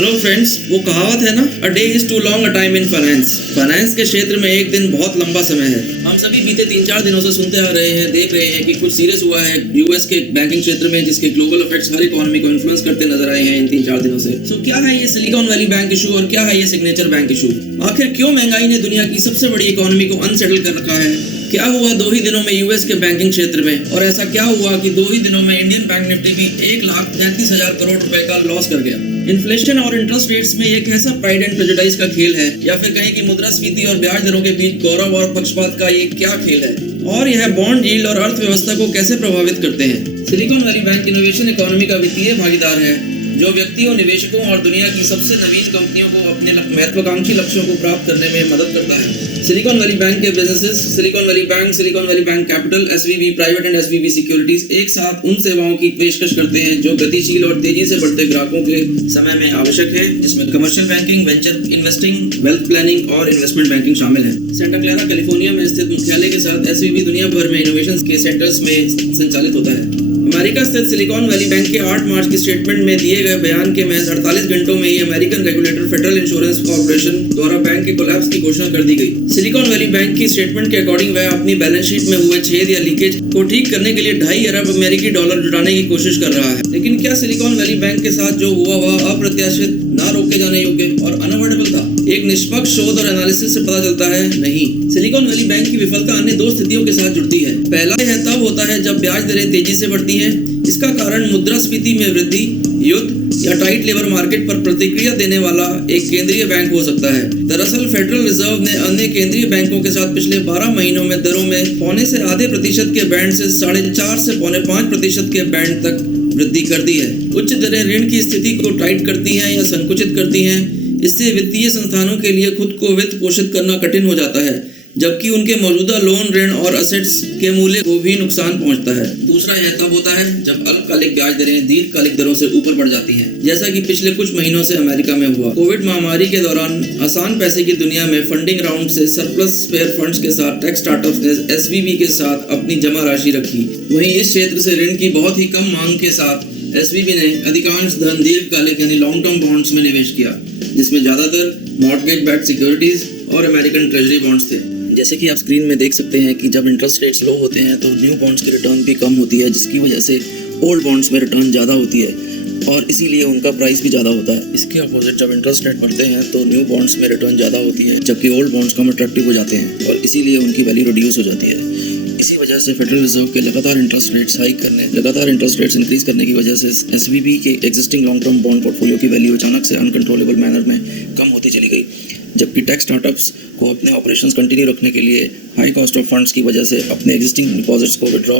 Hello friends, वो कहावत है ना, a day is too long a time in finance. Finance के क्षेत्र में एक दिन बहुत लंबा समय है। हम सभी बीते 3-4 दिनों से सुनते आ रहे हैं, देख रहे हैं कि कुछ सीरियस हुआ है यूएस के बैंकिंग क्षेत्र में, जिसके ग्लोबल इफेक्ट्स हर इकोनॉमी को इन्फ्लुएंस करते नजर आए हैं इन 3-4 दिनों से। सो क्या है ये सिलिकॉन वैली बैंक इशू और क्या है ये सिग्नेचर बैंक इशू? आखिर क्यों महंगाई ने दुनिया की सबसे बड़ी इकोनॉमी को अनसेटल कर रखा है? क्या हुआ 2 ही दिनों में यूएस के बैंकिंग क्षेत्र में, और ऐसा क्या हुआ कि 2 ही दिनों में इंडियन बैंक निफ्टी भी 1,33,000 करोड़ रुपए का लॉस कर गया? इन्फ्लेशन और इंटरेस्ट रेट्स में एक ऐसा प्राइड एंड प्रेजुडिस का खेल है, या फिर कहें कि मुद्रास्फीति और ब्याज दरों के बीच गौरव और पक्षपात का ये क्या खेल है, और यह बॉन्ड यील्ड और अर्थव्यवस्था को कैसे प्रभावित करते हैं? Silicon Valley bank innovation economy का वित्तीय भागीदार है, जो व्यक्तियों, निवेशकों और दुनिया की सबसे नवीन कंपनियों को अपने महत्वाकांक्षी लक्ष्यों को प्राप्त करने में मदद करता है। सिलिकॉन वैली बैंक के businesses silicon Valley bank capital, SVB private and SVB securities एक साथ उन सेवाओं की पेशकश करते हैं जो गतिशील और तेजी से बढ़ते ग्राहकों के समय में आवश्यक है, जिसमें commercial banking, venture investing, wealth planning और इन्वेस्टमेंट बैंकिंग शामिल है। सेंटा क्लारा कैलिफोर्निया में स्थित मुख्यालय के साथ एसवीबी दुनिया भर में इनोवेशन के सेंटर्स में संचालित होता है। अमेरिका स्थित सिलिकॉन वैली बैंक के 8 मार्च की स्टेटमेंट में दिए गए बयान के महज 48 घंटों में ही American regulator Federal Insurance Corporation द्वारा बैंक के कोलैप्स की घोषणा कर दी गई। सिलिकॉन वैली बैंक की स्टेटमेंट के अकॉर्डिंग वह अपनी बैलेंस शीट में हुए छेद या लीकेज को ठीक करने के लिए $2.5 अरब अमेरिकी डॉलर जुटाने की कोशिश कर रहा है। लेकिन क्या सिलिकॉन वैली बैंक के साथ जो हुआ वह अप्रत्याशित, ना रोके जाने योग्य और अनअवॉइडेबल था? एक निष्पक्ष शोध और एनालिसिस से पता चलता है, नहीं। सिलिकॉन वैली बैंक की विफलता अन्य 2 स्थितियों के साथ जुड़ती है। पहला यह तब होता है जब ब्याज दरें तेजी से बढ़ती हैं। इसका कारण मुद्रास्फीति में वृद्धि, युद्ध या टाइट लेबर मार्केट पर प्रतिक्रिया देने वाला एक केंद्रीय बैंक हो सकता है। दरअसल फेडरल रिजर्व ने अन्य केंद्रीय बैंकों के साथ पिछले 12 महीनों में दरों में पौने से आधे प्रतिशत के बैंड से 4.5 से पौने 5% के बैंड तक वृद्धि कर दी है। उच्च दरें ऋण की स्थिति को टाइट करती हैं या संकुचित करती हैं। इससे वित्तीय संस्थानों के लिए खुद को वित्त पोषित करना कठिन हो जाता है, जबकि उनके मौजूदा लोन, ऋण और असेट्स के मूल्य को भी नुकसान पहुंचता है। दूसरा यह तब होता है जब अल्पकालिक ब्याज दरें दीर्घकालिक दरों से ऊपर बढ़ जाती हैं, जैसा कि पिछले कुछ महीनों से अमेरिका में हुआ। कोविड महामारी के दौरान आसान पैसे की दुनिया में फंडिंग राउंड से सरप्लस स्पेयर फंड्स के साथ टेक स्टार्टअप्स ने एसवीबी के साथ अपनी जमा राशि रखी। वहीं इस क्षेत्र से ऋण की बहुत ही कम मांग के साथ एसवीबी ने अधिकांश धन दीर्घकालिक यानी लॉन्ग टर्म बॉन्ड्स में निवेश किया, जिसमें ज्यादातर मॉर्टगेज बैक्ड सिक्योरिटीज और अमेरिकन ट्रेजरी बॉन्ड्स थे। जैसे कि आप स्क्रीन में देख सकते हैं कि जब इंटरेस्ट रेट्स लो होते हैं तो न्यू बॉन्ड्स की रिटर्न भी कम होती है, जिसकी वजह से ओल्ड बॉन्ड्स में रिटर्न ज़्यादा होती है और इसीलिए उनका प्राइस भी ज़्यादा होता है। इसके अपोजिट जब इंटरेस्ट रेट बढ़ते हैं तो न्यू बॉन्ड्स में रिटर्न ज़्यादा होती है, जबकि ओल्ड बॉन्ड्स कम अट्रैक्टिव हो जाते हैं और इसीलिए उनकी वैल्यू रिड्यूस हो जाती है। इसी वजह से फेडरल रिजर्व के लगातार इंटरेस्ट रेट्स इंक्रीज करने की वजह से एसवीबी के existing long term bond portfolio की वैल्यू अचानक से अनकंट्रोलेबल मैनर में कम होती चली गई, जबकि टेक स्टार्टअप्स को अपने ऑपरेशंस कंटिन्यू रखने के लिए हाई कॉस्ट ऑफ फंड्स की वजह से अपने एग्जिस्टिंग डिपॉजिट्स को विड्रॉ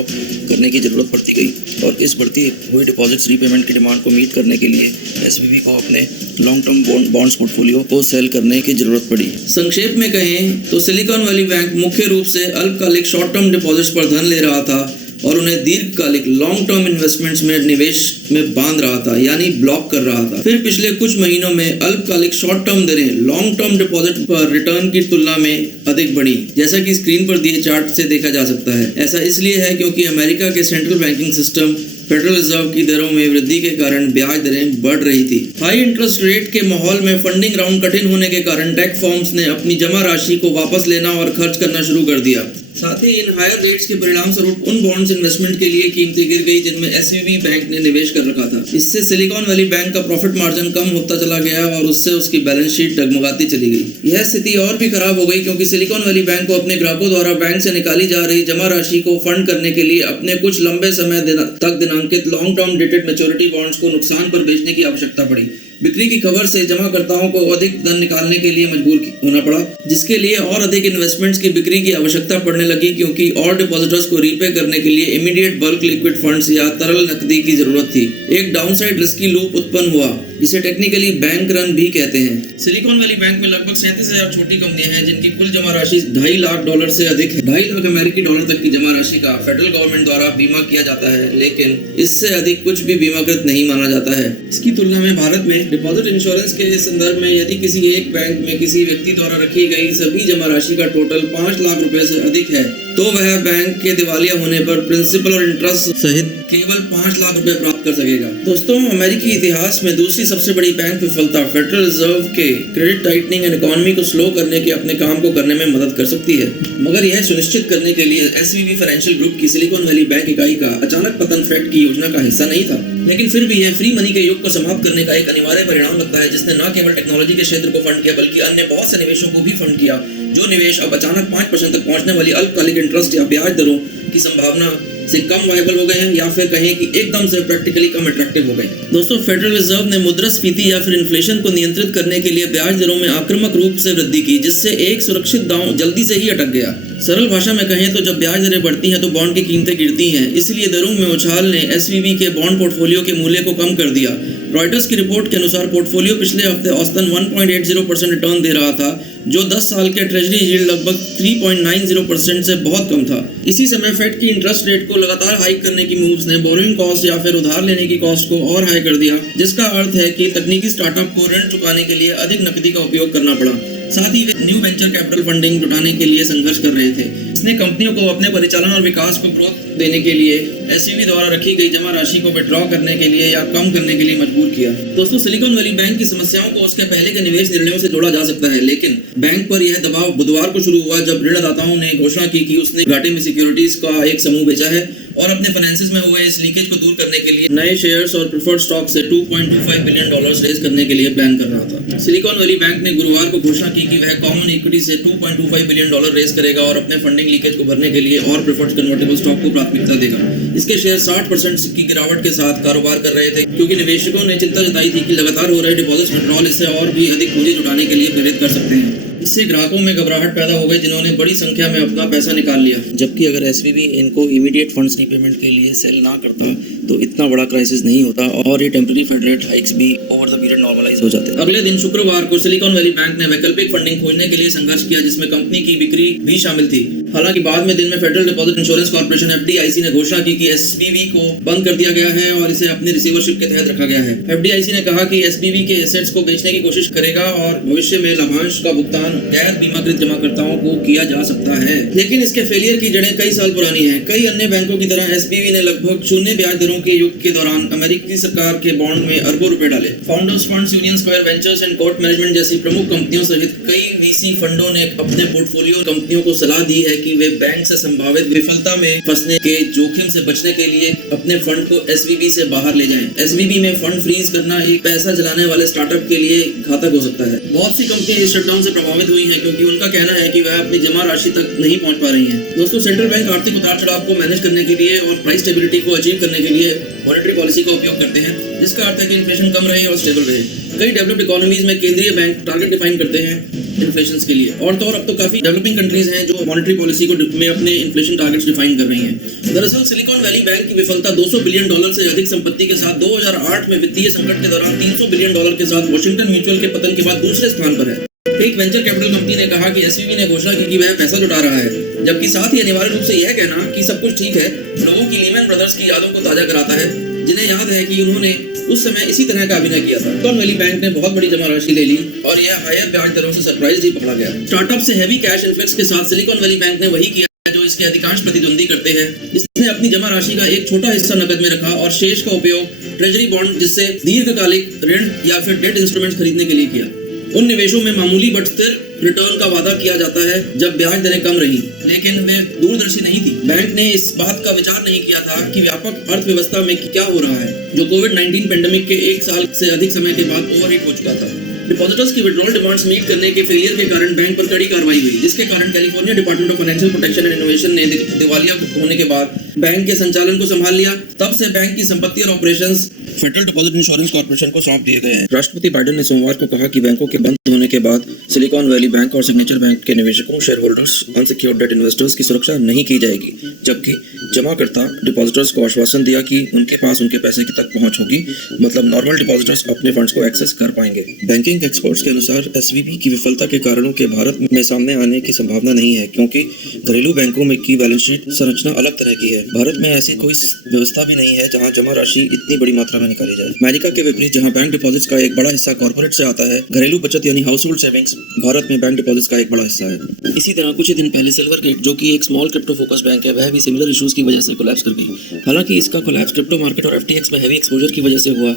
करने की जरूरत पड़ती गई और इस बढ़ती हुई डिपॉजिट्स रीपेमेंट की डिमांड को मीट करने के लिए एसवीबी को अपने लॉन्ग टर्म बॉन्ड्स पोर्टफोलियो को सेल करने की जरूरत पड़ी। संक्षेप में कहें तो सिलिकॉन वैली बैंक मुख्य रूप से अल्पकालिक शॉर्ट टर्म डिपॉजिट्स पर धन ले रहा था और उन्हें दीर्घकालिक लॉन्ग टर्म इन्वेस्टमेंट्स में निवेश में बांध रहा था, यानी ब्लॉक कर रहा था। फिर पिछले कुछ महीनों में अल्पकालिक शॉर्ट टर्म दरें लॉन्ग टर्म डिपॉजिट पर रिटर्न की तुलना में अधिक बढ़ी, जैसा कि स्क्रीन पर दिए चार्ट से देखा जा सकता है। ऐसा इसलिए है क्योंकि अमेरिका के central banking system federal reserve की दरों में वृद्धि के कारण ब्याज दरें बढ़ रही थी। हाई इंटरेस्ट रेट के माहौल में फंडिंग राउंड कठिन होने के कारण टेक फर्म्स ने अपनी जमा राशि को वापस लेना और खर्च करना शुरू कर दिया। साथ ही इन हायर रेट्स के परिणाम स्वरूप उन बॉन्ड्स इन्वेस्टमेंट के लिए कीमतें गिर गई जिनमें एसवीबी बैंक ने निवेश कर रखा था। इससे सिलिकॉन वैली बैंक का प्रॉफिट मार्जिन कम होता चला गया और उससे उसकी बैलेंस शीट डगमगाती चली गई। यह स्थिति और भी खराब हो गई क्योंकि सिलिकॉन वैली बैंक को अपने ग्राहकों द्वारा बैंक से निकाली जा रही जमा राशि को फंड करने के लिए अपने कुछ लंबे समय तक दिनांकित long term dated maturity bonds को नुकसान पर बेचने की आवश्यकता पड़ी। बिक्री की खबर से जमाकर्ताओं को अधिक धन निकालने के लिए मजबूर होना पड़ा, जिसके लिए और अधिक इन्वेस्टमेंट्स की बिक्री की आवश्यकता पड़ने लगी क्योंकि और डिपॉजिटर्स को रीपे करने के लिए इमीडिएट बल्क लिक्विड फंड्स या तरल नकदी की जरूरत थी। एक डाउनसाइड रिस्की लूप उत्पन्न हुआ जिसे टेक्निकली बैंक रन भी कहते हैं। सिलिकॉन वैली बैंक में लगभग 37,000 छोटी कंपनियां हैं जिनकी कुल जमा राशि $2.5 लाख से अधिक है। $2.5 लाख अमेरिकी डॉलर तक की जमा राशि का फेडरल गवर्नमेंट द्वारा बीमा किया जाता है, लेकिन इससे अधिक कुछ भी बीमाकृत नहीं माना जाता है। इसकी तुलना में भारत में डिपॉजिट इंश्योरेंस के संदर्भ में यदि किसी एक बैंक में किसी व्यक्ति द्वारा रखी गई सभी जमा राशि का टोटल $5 लाख से अधिक है तो वह बैंक के दिवालिया होने पर प्रिंसिपल और इंटरेस्ट सहित केवल 5 लाख रुपए प्राप्त कर सकेगा। दोस्तों, अमेरिकी इतिहास में दूसरी सबसे बड़ी बैंक विफलता फेडरल रिजर्व के क्रेडिट टाइटनिंग एंड इकोनॉमी को स्लो करने के अपने काम को करने में मदद कर सकती है, मगर यह सुनिश्चित करने के लिए एसवीबी फाइनेंशियल ग्रुप की सिलिकॉन वैली बैंक इकाई का अचानक पतन फेड की योजना का हिस्सा नहीं था। लेकिन फिर भी यह फ्री मनी के युग को समाप्त करने का एक अनिवार्य परिणाम लगता है, जिसने न केवल टेक्नोलॉजी के क्षेत्र को फंड किया बल्कि अन्य बहुत से निवेशों को भी फंड किया। जो निवेश अब अचानक 5% तक पहुंचने वाली अल्पकालिक इंटरेस्ट या ब्याज दरों की संभावना से कम वायबल हो गए हैं, या फिर कहें कि एकदम से प्रैक्टिकली कम अट्रैक्टिव हो गए। दोस्तों, फेडरल रिजर्व ने मुद्रास्फीति या फिर इन्फ्लेशन को नियंत्रित करने के लिए ब्याज दरों में आक्रामक रूप से वृद्धि की, जिससे एक सुरक्षित दांव जल्दी से ही अटक गया। सरल भाषा में कहें तो जब ब्याज दरें बढ़ती हैं तो बॉन्ड की कीमतें गिरती हैं। इसलिए दरों में उछाल ने एसवीबी के बॉन्ड पोर्टफोलियो के मूल्य को कम कर दिया। रॉयटर्स की रिपोर्ट के अनुसार पोर्टफोलियो पिछले हफ्ते औसतन 1.80% रिटर्न दे रहा था, जो 10 साल के ट्रेजरी यील्ड लगभग 3.90% से बहुत कम था। इसी समय फेड की इंटरेस्ट रेट को लगातार हाइक करने की मूव्स ने बोरोइंग कॉस्ट या फिर उधार लेने की कॉस्ट को और हाई कर दिया, जिसका अर्थ है कि तकनीकी स्टार्टअप को ऋण चुकाने के लिए अधिक नकदी का उपयोग करना पड़ा। साथ ही वे न्यू वेंचर कैपिटल फंडिंग जुटाने के लिए संघर्ष कर रहे थे। इसने कंपनियों को अपने परिचालन और विकास को प्रोत्साहन देने के लिए एसवीबी द्वारा रखी गई जमा राशि को विड्रॉ करने के लिए या कम करने के लिए मजबूर किया। दोस्तों, सिलिकॉन वैली बैंक की समस्याओं को उसके पहले के निवेश निर्णयों से जोड़ा जा सकता है, लेकिन बैंक पर यह दबाव बुधवार को शुरू हुआ जब ऋणदाताओं ने घोषणा की कि उसने घाटे में सिक्योरिटीज का एक समूह बेचा है और अपने फाइनेंसेस में हुए इस लीकेज को दूर करने के लिए नए शेयर्स और प्रेफर्ड स्टॉक से $2.25 बिलियन रेज करने के लिए प्लान कर रहा था। सिलिकॉन वैली बैंक ने गुरुवार को घोषणा की कि वह कॉमन इक्विटी से $2.25 बिलियन रेज करेगा और अपने फंडिंग लीकेज को भरने के लिए और प्रेफर्ड कन्वर्टेबल स्टॉक को प्राथमिकता देगा। इसके शेयर 60% की गिरावट के साथ कारोबार कर रहे थे, क्योंकि निवेशकों ने चिंता जताई थी कि लगातार हो रहे डिपॉजिट विड्रॉल इसे और भी अधिक पूंजी जुटाने के लिए प्रेरित कर सकते हैं। इससे ग्राहकों में घबराहट पैदा हो गई, जिन्होंने बड़ी संख्या में अपना पैसा निकाल लिया। जबकि अगर एसवीबी इनको इमीडिएट फंड्स रीपेमेंट के लिए सेल ना करता तो इतना बड़ा क्राइसिस नहीं होता और ये टेम्पररी फेड रेट हाइक्स भी ओवर द पीरियड नॉर्मलाइज हो जाते। अगले दिन शुक्रवार को सिलिकॉन वैली बैंक ने वैकल्पिक फंडिंग खोजने के लिए संघर्ष किया, जिसमें कंपनी की बिक्री भी शामिल थी। हालांकि बाद में दिन में federal deposit insurance corporation FDIC ने घोषणा की कि एसवीबी को बंद कर दिया गया है और इसे अपनी रिसीवरशिप के तहत रखा गया है। एफडीआईसी ने कहा कि एसवीबी के एसेट्स को बेचने की कोशिश करेगा और भविष्य में लाभांश का भुगतान गैर बीमाकृत जमाकर्ताओं को किया जा सकता है। लेकिन इसके फेलियर की जड़ें कई साल पुरानी हैं। कई अन्य बैंकों की तरह एसवीबी ने लगभग शून्य ब्याज दरों के युग के दौरान अमेरिकी सरकार के बॉन्ड में अरबों रुपए डाले। Founders funds, union square ventures and court management जैसी प्रमुख कंपनियों सहित कई वीसी फंडों ने अपने पोर्टफोलियो कंपनियों को सलाह दी है कि वे बैंक से संभावित विफलता में फंसने के जोखिम से बचने के लिए अपने फंड को एसवीबी से बाहर ले जाएं। एसवीबी में फंड फ्रीज करना एक पैसा जलाने वाले स्टार्टअप के लिए घातक हो सकता है। बहुत सी कंपनियां इस शटडाउन से प्रभावित हुई हैं, क्योंकि उनका कहना है कि वह अपनी जमा राशि तक नहीं पहुंच पा रही हैं। दोस्तों, सेंट्रल बैंक आर्थिक उतार चढ़ाव को मैनेज करने के लिए और प्राइस स्टेबिलिटी को अचीव करने के लिए मॉनेटरी पॉलिसी का उपयोग करते हैं, जिसका अर्थ है कि इन्फ्लेशन कम रहे और स्टेबल रहे। कई डेवलप्ड इकोनॉमीज में केंद्रीय बैंक टारगेट डिफाइन करते हैं इन्फ्लेशन के लिए, और तो और अब तो काफी डेवलपिंग कंट्रीज हैं जो मॉनेटरी पॉलिसी को में अपने इन्फ्लेशन टारगेट्स डिफाइन कर रही हैं। दरअसल सिलिकॉन वैली बैंक की विफलता $200 बिलियन से अधिक संपत्ति के साथ 2008 में वित्तीय संकट के दौरान $300 बिलियन के साथ वॉशिंगटन म्यूचुअल के पतन के बाद दूसरे स्थान पर है। एक वेंचर कैपिटल कंपनी ने कहा कि एसवीबी ने घोषणा की कि वह पैसा जुटा रहा है, जबकि साथ ही अनिवार्य रूप से यह कहना कि सब कुछ ठीक है लोगों की लीमैन ब्रदर्स की यादों को ताजा कराता है, जिन्हें याद है कि उन्होंने उस समय इसी तरह का अभिनय किया था। सिलिकॉन वैली बैंक ने बहुत बड़ी जमा राशि ले ली और यह हायर ब्याज दरों से सरप्राइज ही पकड़ा गया। स्टार्टअप से हैवी कैश इन्फ्लक्स के साथ सिलिकॉन वैली बैंक ने वही किया जो इसके अधिकांश प्रतिद्वंदी करते हैं। इसने अपनी जमा राशि का एक छोटा हिस्सा नकद में रखा और शेष का उपयोग ट्रेजरी बॉन्ड, जिससे दीर्घकालिक ऋण या फिर डेट इंस्ट्रूमेंट्स खरीदने के लिए किया। उन निवेशों में मामूली बट स्थिर रिटर्न का वादा किया जाता है जब ब्याज दरें कम रही, लेकिन वे दूरदर्शी नहीं थी। बैंक ने इस बात का विचार नहीं किया था कि व्यापक अर्थव्यवस्था में क्या हो रहा है, जो कोविड-19 पेंडेमिक के 1 साल से अधिक समय के बाद ओवरहीट हो चुका था। डिपॉजिटर्स की विड्रॉल डिमांड्स मीट करने के फेलियर के कारण बैंक पर कड़ी कार्रवाई हुई, जिसके कारण California department of financial protection and innovation ने दिवालिया होने के बाद बैंक के संचालन को संभाल लिया। तब से बैंक की संपत्ति और operations federal deposit insurance corporation को सौंप दिए गए हैं। राष्ट्रपति बाइडेन ने सोमवार को कहा कि बैंकों के बंद होने के बाद सिलिकॉन वैली बैंक और सिग्नेचर बैंक के निवेशकों, share holders, unsecured debt investors की सुरक्षा नहीं की जाएगी, जबकि जमाकर्ता डिपॉजिटर्स को आश्वासन दिया कि उनके पास उनके पैसे की तक पहुंच होगी, मतलब नॉर्मल डिपॉजिटर्स अपने फंड्स को एक्सेस कर पाएंगे। बैंकिंग एक्सपर्ट्स के अनुसार एसवीबी की विफलता के कारणों के भारत में सामने आने की संभावना नहीं है, क्योंकि घरेलू बैंकों में की बैलेंस शीट संरचना अलग तरह की है। भारत में ऐसी कोई व्यवस्था भी नहीं है जहां जमा राशि इतनी बड़ी मात्रा में निकाली जाए। अमेरिका के विपरीत जहां बैंक डिपॉजिट्स का एक बड़ा हिस्सा कॉर्पोरेट से आता है, घरेलू बचत यानी हाउस होल्ड सेविंग्स भारत में बैंक डिपॉजिट्स का एक बड़ा हिस्सा है। इसी तरह कुछ ही दिन पहले सिल्वरगेट, जो कि एक स्मॉल क्रिप्टो फोकस बैंक है, वह भी सिमिलर इश्यूज की वजह से कोलैप्स कर गई। हालांकि इसका कोलैप्स क्रिप्टो मार्केट और एफटीएक्स में हैवी एक्सपोजर की वजह से हुआ,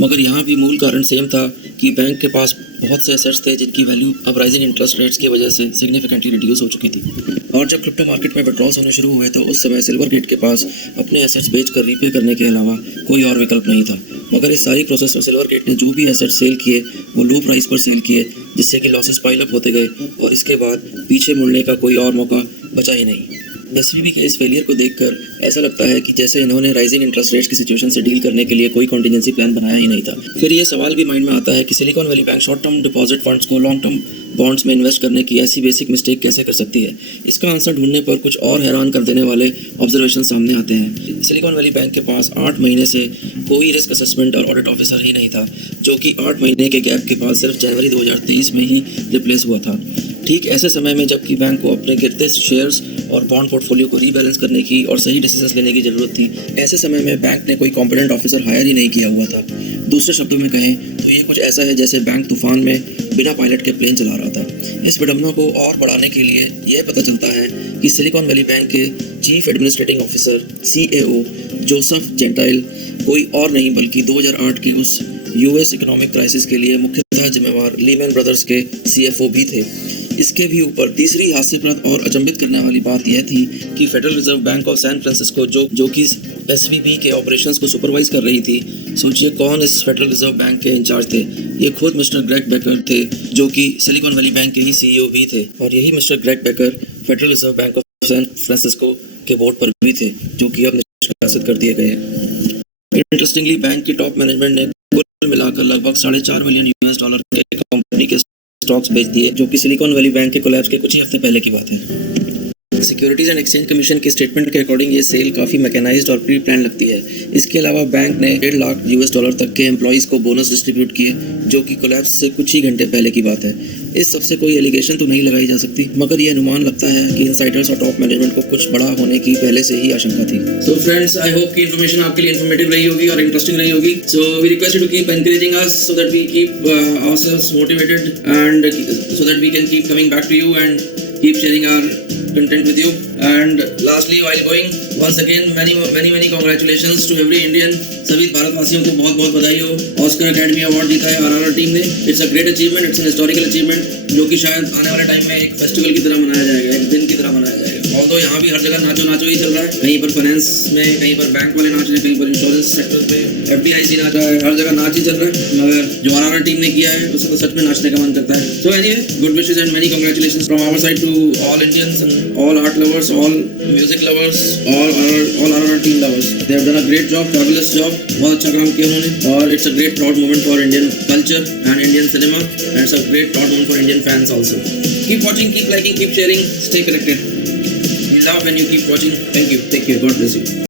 मगर यहाँ भी मूल कारण सेम था कि बैंक के पास बहुत से एसेट्स थे जिनकी वैल्यू अब राइजिंग इंटरेस्ट रेट्स की वजह से सिग्निफिकेंटली रिड्यूस हो चुकी थी। और जब क्रिप्टो मार्केट में विड्रॉल्स होने शुरू हुए तो उस समय सिल्वरगेट के पास अपने एसेट्स बेचकर रीपे करने के अलावा कोई और विकल्प नहीं था। मगर इस सारी प्रोसेस में सिल्वरगेट ने जो भी एसेट्स सेल किए वो लो प्राइस पर सेल किए, जिससे कि लॉसेस पाइल अप होते गए और इसके बाद पीछे मुड़ने का कोई और मौका बचा ही नहीं। एसवीबी के इस फेलियर को देखकर ऐसा लगता है कि जैसे इन्होंने राइजिंग इंटरेस्ट रेट्स की सिचुएशन से डील करने के लिए कोई कॉन्टिजेंसी प्लान बनाया ही नहीं था। फिर ये सवाल भी माइंड में आता है कि silicon Valley bank short term deposit funds को लॉन्ग टर्म बॉन्ड्स में इन्वेस्ट करने की ऐसी बेसिक मिस्टेक कैसे कर सकती है। इसका आंसर ढूंढने पर कुछ और हैरान कर देने वाले ऑब्जर्वेशन सामने आते हैं। सिलिकॉन वैली बैंक के पास 8 महीने से कोई रिस्क असेसमेंट और ऑडिट ऑफिसर ही नहीं था, जो कि 8 महीने के गैप के बाद सिर्फ जनवरी 2023 में ही रिप्लेस हुआ था। ठीक ऐसे समय में जबकि बैंक को अपने गिरते शेयर्स और बॉन्ड पोर्टफोलियो को रीबैलेंस करने की और सही डिसीजंस लेने की ज़रूरत थी, ऐसे समय में बैंक ने कोई कॉम्पिटेंट ऑफिसर हायर ही नहीं किया हुआ था। दूसरे शब्दों में कहें तो ये कुछ ऐसा है जैसे बैंक तूफान में बिना पायलट के प्लेन चला रहा था। इस विडंबना को और बढ़ाने के लिए यह पता चलता है कि सिलिकॉन वैली बैंक के chief administrating officer CAO Joseph gentile कोई और नहीं बल्कि 2008 की उस US इकोनॉमिक क्राइसिस के लिए मुख्यतः जिम्मेवार लीमैन ब्रदर्स के CFO भी थे। इसके भी ऊपर तीसरी हास्यप्रद और अचंभित करने वाली बात यह थी कि Federal Reserve Bank of San Francisco जो कि SVB के ऑपरेशंस को सुपरवाइज कर रही थी, सोचिए कौन इस फेडरल रिजर्व बैंक के इंचार्ज थे। ये खुद मिस्टर ग्रेग बेकर थे, जो कि सिलिकॉन वैली बैंक के ही CEO भी थे। और यही mister Greg Becker Federal Reserve Bank of San Francisco के बोर्ड पर भी थे, जो कि अब निष्कासित कर दिए गए हैं। इंटरेस्टिंगली बैंक की टॉप मैनेजमेंट ने कुल मिलाकर लगभग $4.5 मिलियन के कंपनी के स्टॉक्स बेच दिए, जो कि सिलिकॉन वैली बैंक के कोलैप्स के कुछ ही हफ्ते पहले की बात है। सिक्योरिटीज एंड एक्सचेंज कमीशन के स्टेटमेंट के अकॉर्डिंग ये सेल काफ़ी मैकेनाइज्ड और प्री प्लान लगती है। इसके अलावा बैंक ने $1.5 लाख तक के एम्प्लॉइज़ को बोनस डिस्ट्रीब्यूट किए, जो कि कोलैप्स से कुछ ही घंटे पहले की बात है। इस सबसे कोई एलिगेशन तो नहीं लगाई जा सकती, मगर यह अनुमान लगता है कि इनसाइडर्स और टॉप मैनेजमेंट को कुछ बड़ा होने की पहले से ही आशंका थी। सो फ्रेंड्स, आई होप कि इन्फॉर्मेशन आपके लिए इन्फॉर्मेटिव रही होगी और इंटरेस्टिंग रही होगी। So we request you to keep encouraging us so that we keep ourselves motivated and so that we can keep coming back to you and keep sharing our content with you. And lastly, while going, once again many congratulations to every Indian. सभी भारतवासियों को बहुत बहुत बधाई हो। Oscar academy award जीता है RRR team ने। It's a great achievement, it's an historical achievement, जो कि शायद आने वाले टाइम में एक फेस्टिवल की तरह मनाया जाएगा, एक दिन की तरह मनाया जाएगा। ऑल्दो यहाँ भी हर जगह नाचो ही चल रहा है, कहीं पर फाइनेंस में, कहीं पर बैंक वाले नाच रहे हैं, कहीं पर इंश्योरेंस सेक्टर में FDIC नाच रहा है, हर जगह नाच ही चल रहा है। मगर जो RRR टीम ने किया है उससे तो सच में नाचने का मन करता है। So anyway, good wishes and many congratulations from our side to all Indians and all art lovers, all music lovers, all RRR team lovers. They have done a great job, fabulous job, बहुत अच्छा काम किया उन्होंने। और it's a great proud moment for Indian culture and Indian cinema, and it's a great proud moment for Indian fans also. Keep watching, keep liking, keep sharing, stay connected. We love when you keep watching. Thank you. Take care. God bless you.